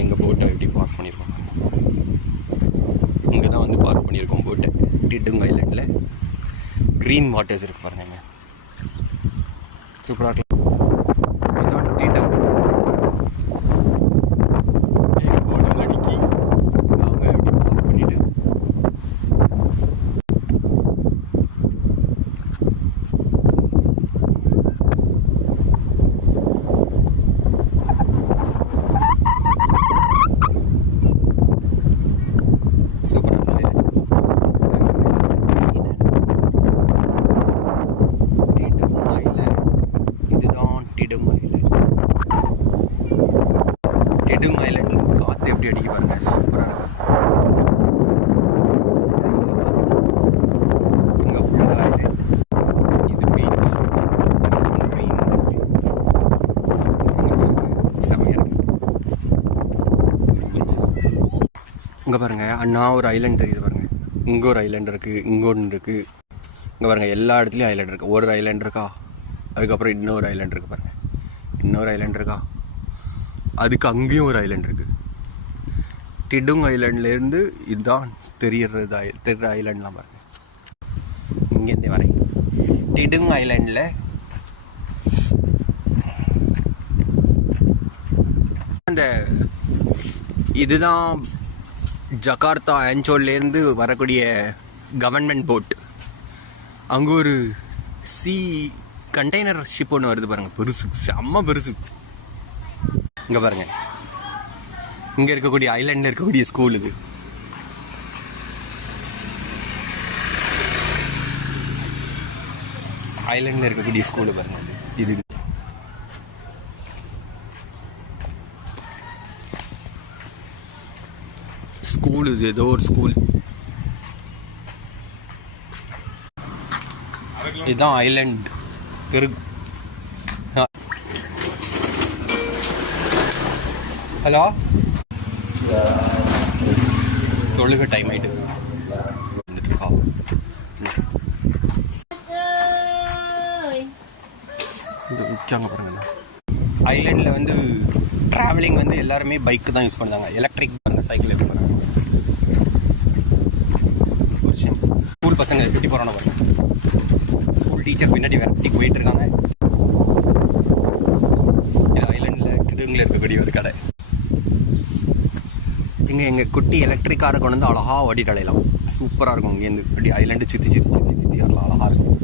எங்கள் போட்டை எப்படி பார்க் பண்ணியிருக்கோம். இங்கே தான் வந்து பார்க் பண்ணியிருக்கோம் போட்டை. டிடுங் ஐலண்டில் க்ரீன் வாட்டர்ஸ் இருக்கு பாருங்க, சூப்பராக இருக்கலாம். இதுதான் டிடுங். எங்கள் போட்டில் அடிக்கி நாங்கள் எப்படி பார்க் பண்ணிவிட்டு டிடுங் ஐலண்ட் காற்று எப்படி அடிக்க பாருங்க, சூப்பராக இருக்கும். இங்கே ஃபுல்லாக ஐலண்ட், இது பீச், க்ரீன் செம்மையாக இருக்கு. இங்கே பாருங்கள் அண்ணா ஒரு ஐலண்ட் தெரியுது பாருங்கள். இங்கே ஒரு ஐலண்ட் இருக்குது, இங்கே ஒன்று இருக்குது. இங்கே பாருங்கள் எல்லா இடத்துலையும் ஐலண்ட் இருக்குது. ஒரு ஐலண்ட் இருக்கா, அதுக்கப்புறம் இன்னொரு ஐலண்ட் இருக்குது பாருங்கள், இன்னொரு ஐலண்ட் இருக்கா, அதுக்கு அங்கேயும் ஒரு ஐலண்ட் இருக்குது. டிடுங் ஐலண்ட்லேருந்து இதுதான் தெரிகிற ஐலண்ட்லாம் பாருங்கள். இங்கேருந்து வரேன். டிடுங் ஐலண்டில் அந்த இதுதான் ஜகார்த்தா ஆஞ்சோல்லேருந்து வரக்கூடிய கவர்மெண்ட் போட். அங்கே ஒரு கண்டெய்னர் ஷிப் ஒன்று வருது பாருங்கள், பெருசு, செம்ம பெருசு. இங்கே பாருங்கள், இங்கே இருக்கக்கூடிய ஐலண்டில் இருக்கக்கூடிய ஸ்கூல் இது. ஐலண்டில் இருக்கக்கூடிய ஸ்கூலு பாருங்கள், இது ஸ்கூல். இது ஏதோ ஒரு ஸ்கூல். இதுதான் ஐலண்ட் தெரு. ஹலோ, தொழுக டைம் ஆகிட்டு வந்துட்டுருக்கா. இது உச்சாங்க பாருங்க. ஐலண்டில் வந்து ட்ராவலிங் வந்து எல்லாருமே பைக்கு தான் யூஸ் பண்ணுறாங்க. எலக்ட்ரிக் பாருங்கள், சைக்கிள் யூஸ் பண்ணுறாங்க. ஸ்கூல் பசங்க எப்படி போகிறானோ பாருங்க. ஸ்கூல் டீச்சர் பின்னாடி விரட்டி போயிட்டு இருக்காங்க. இது ஐலண்டில் டிடுங்கில் இருக்கக்கூடிய ஒரு கடை. இங்கே எங்கள் குட்டி எலக்ட்ரிக் காரை கொண்டு வந்து அழகாக ஓட்டிட்டு அலையலாம். சூப்பராக இருக்கும். இங்கேருந்து அப்படி ஐலண்டு சுற்றி வரலாம், அழகாக இருக்கும்.